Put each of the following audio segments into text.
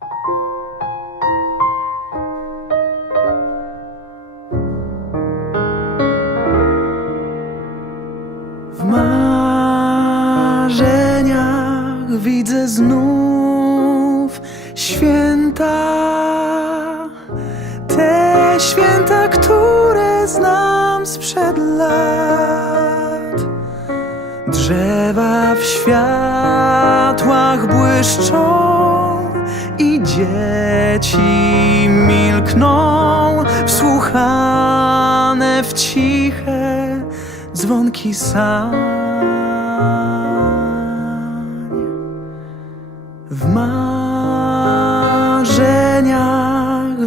W marzeniach widzę znów święta. Te święta, które znam sprzed lat. Drzewa w światłach błyszczą dzieci milkną, wsłuchane w ciche dzwonki sań. W marzeniach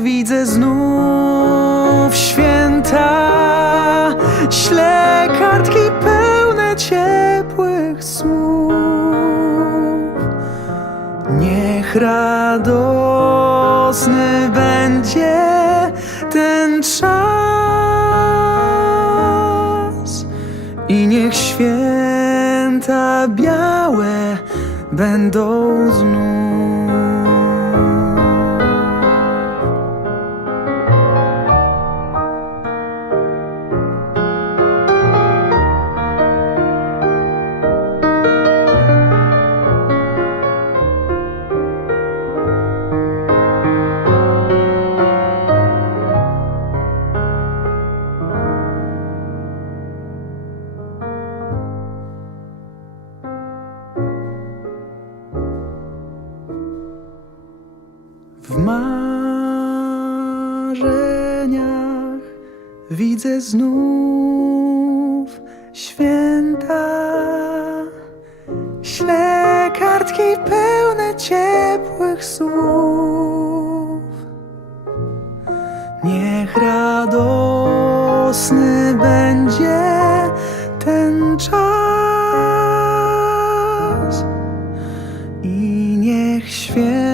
widzę znów święta, ślę kartki pełne ciepłych słów. Niech radosny będzie ten czas i niech święta białe będą znów. W marzeniach widzę znów święta. Śle kartki pełne ciepłych słów. Niech radosny będzie ten czas i niech święta.